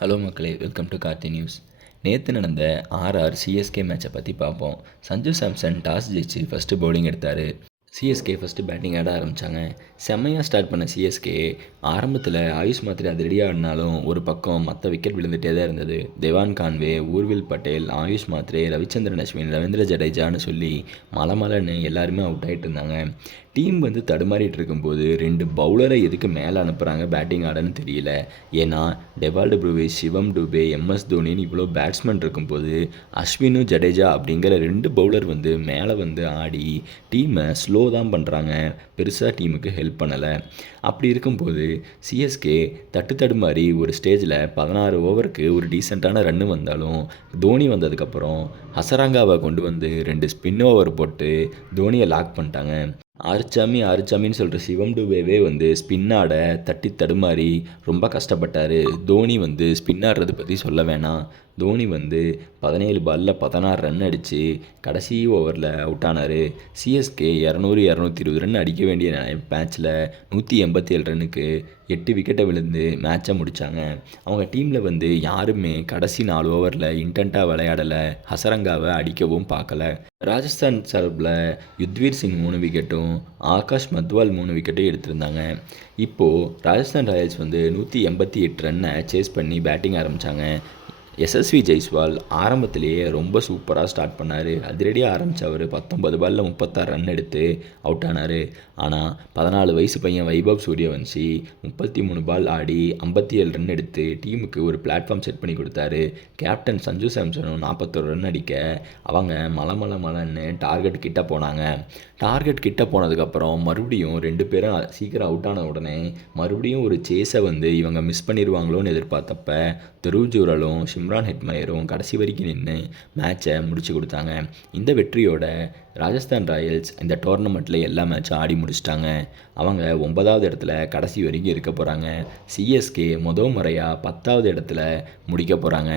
Hello மக்களே welcome to Karthi news நேற்று நடந்த ஆர்ஆர் சிஎஸ்கே மேட்சை பற்றி பார்ப்போம். சஞ்சு சாம்சன் டாஸ் ஜெயிச்சு ஃபஸ்ட்டு பவுலிங் எடுத்தார். சிஎஸ்கே ஃபஸ்ட்டு பேட்டிங் ஆட ஆரம்பித்தாங்க செம்மையாக ஸ்டார்ட் பண்ண சிஎஸ்கே ஆரம்பத்தில் ஆயுஷ் மாத்திரை அது ரெடி ஆடினாலும் ஒரு பக்கம் மற்ற விக்கெட் விழுந்துகிட்டே தான் இருந்தது. தேவான் கான்வே ஊர்வில் பட்டேல் ஆயுஷ் மாத்ரே ரவிச்சந்திரன் அஸ்வின் ரவீந்திர ஜடேஜான்னு சொல்லி மலை மலைன்னு எல்லாருமே அவுட் ஆகிட்டு இருந்தாங்க. டீம் வந்து தடுமாறிட்டு இருக்கும்போது ரெண்டு பவுலரை எதுக்கு மேலே அனுப்புகிறாங்க பேட்டிங் ஆடன்னு தெரியல. ஏன்னா Dewald Brevis Shivam Dube MS தோனின்னு இவ்வளோ பேட்ஸ்மேன் இருக்கும்போது அஸ்வினும் ஜடேஜா அப்படிங்கிற ரெண்டு பவுலர் வந்து மேலே வந்து ஆடி டீமை ஸ்லோ தான் பண்ணுறாங்க பெருசாக டீமுக்கு ஹெல்ப் பண்ணலை. அப்படி இருக்கும்போது சிஎஸ்கே தட்டு தடுமாறி ஒரு ஸ்டேஜில் பதினாறு ஓவருக்கு ஒரு டீசெண்டான ரன்னு வந்தாலும் தோனி வந்ததுக்கப்புறம் ஹசராங்காவை கொண்டு வந்து ரெண்டு ஸ்பின் ஓவர் போட்டு தோனியை லாக் பண்ணிட்டாங்க. ஆறுச்சாமி ஆறுச்சாமின்னு சொல்கிற சிவம் டுபேவே வந்து ஸ்பின்னாட தட்டி தடுமாறி ரொம்ப கஷ்டப்பட்டார். தோனி வந்து ஸ்பின் ஆடுறது பற்றி சொல்ல வேணாம். தோனி வந்து பதினேழு பாலில் பதினாறு ரன் அடித்து கடைசி ஓவரில் அவுட் ஆனார். சிஎஸ்கே இரநூறு இரநூத்தி இருபது ரன் அடிக்க வேண்டிய மேட்ச்சில் நூற்றி எண்பத்தி ஏழு ரன்னுக்கு எட்டு விக்கெட்டை விழுந்து மேட்சை முடித்தாங்க அவங்க டீமில் வந்து யாருமே கடைசி நாலு ஓவரில் இன்டென்ட்டாக விளையாடலை ஹசரங்காவை அடிக்கவும் பார்க்கல ராஜஸ்தான் சார்பில் யுத்வீர் சிங் மூணு விக்கெட்டும் ஆகாஷ் மத்வால் மூணு விக்கெட்டும் எடுத்திருந்தாங்க. இப்போது ராஜஸ்தான் ராயல்ஸ் வந்து நூற்றி எண்பத்தி எட்டு ரன்னை சேஸ் பண்ணி பேட்டிங் ஆரம்பித்தாங்க எஸ்எஸ்வி ஜெய்ஸ்வால் ஆரம்பத்திலேயே ரொம்ப சூப்பராக ஸ்டார்ட் பண்ணார். அதிரடியாக ஆரம்பித்தவர் பத்தொன்பது பாலில் முப்பத்தாறு ரன் எடுத்து அவுட் ஆனார். ஆனால் பதினாலு வயசு பையன் வைபவ் சூரியவன்சி முப்பத்தி மூணு பால் ஆடி ஐம்பத்தி ஏழு ரன் எடுத்து டீமுக்கு ஒரு பிளாட்ஃபார்ம் செட் பண்ணி கொடுத்தாரு. கேப்டன் சஞ்சு சாம்சனும் நாற்பத்தொரு ரன் அடிக்க அவங்க மலை மலை மலைன்னு டார்கெட் கிட்ட போனாங்க. டார்கெட் கிட்ட போனதுக்கப்புறம் மறுபடியும் ரெண்டு பேரும் சீக்கிரம் அவுட் ஆன உடனே மறுபடியும் ஒரு சேஸை வந்து இவங்க மிஸ் பண்ணிடுவாங்களோன்னு எதிர்பார்த்தப்ப துருவ் ஜூரலும் இம்ரான் ஹெட்மயரும் கடைசி வரைக்கும் நின்று மேட்சை முடிச்சு கொடுத்தாங்க. இந்த வெற்றியோட ராஜஸ்தான் ராயல்ஸ் இந்த டோர்னமெண்ட்டில் எல்லா மேட்சும் ஆடி முடிச்சிட்டாங்க. அவங்க ஒன்பதாவது இடத்துல கடைசி வரைக்கும் இருக்க போகிறாங்க சிஎஸ்கே முதல் முறையாக பத்தாவது இடத்துல முடிக்க போகிறாங்க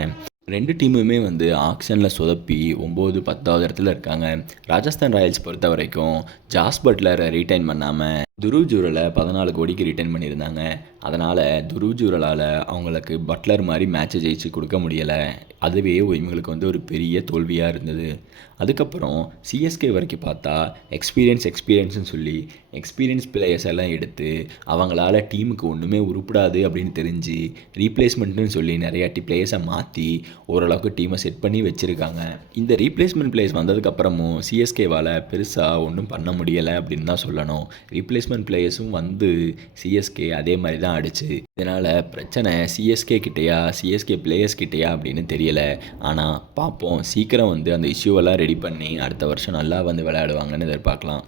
ரெண்டு டீமுமே வந்து ஆக்ஷனில் சொதப்பி ஒம்பது பத்தாவது இடத்துல இருக்காங்க. ராஜஸ்தான் ராயல்ஸ் பொறுத்த வரைக்கும் ஜாஸ் பட்லரை ரீட்டைன் பண்ணாமல் துருவ் ஜூரலை பதினாலு கோடிக்கு ரிட்டர்ன் பண்ணியிருந்தாங்க. அதனால் துருவ் ஜூரலால் அவங்களுக்கு பட்லர் மாதிரி மேட்சை ஜெயிச்சு கொடுக்க முடியலை. அதுவே இவங்களுக்கு வந்து ஒரு பெரிய தோல்வியாக இருந்தது. அதுக்கப்புறம் சிஎஸ்கே வரைக்கும் பார்த்தா எக்ஸ்பீரியன்ஸ் எக்ஸ்பீரியன்ஸ்னு சொல்லி எக்ஸ்பீரியன்ஸ் பிளேயர்ஸ் எல்லாம் எடுத்து அவங்களால டீமுக்கு ஒன்றுமே உருப்படாது அப்படின்னு தெரிஞ்சு ரீப்ளேஸ்மெண்ட்டுன்னு சொல்லி நிறையா டி பிளேயர்ஸை மாற்றி ஓரளவுக்கு டீமை செட் பண்ணி வச்சுருக்காங்க. இந்த ரீப்ளேஸ்மெண்ட் பிளேயர்ஸ் வந்ததுக்கப்புறமும் சிஎஸ்கேவால் பெருசாக ஒன்றும் பண்ண முடியலை அப்படின்னு தான் சொல்லணும். ரீப்ளேஸ்மெண்ட் பிளேயர்ஸும் வந்து சிஎஸ்கே அதே மாதிரி தான் ஆடிச்சு இதனால் பிரச்சனை சிஎஸ்கே கிட்டேயா சிஎஸ்கே பிளேயர்ஸ் கிட்டேயா அப்படின்னு தெரியலை. ஆனால் பார்ப்போம். சீக்கிரம் வந்து அந்த இஷ்யூவெல்லாம் ரெடி பண்ணி அடுத்த வருஷம் நல்லா வந்து விளையாடுவாங்கன்னு எதிர்பார்க்கலாம்.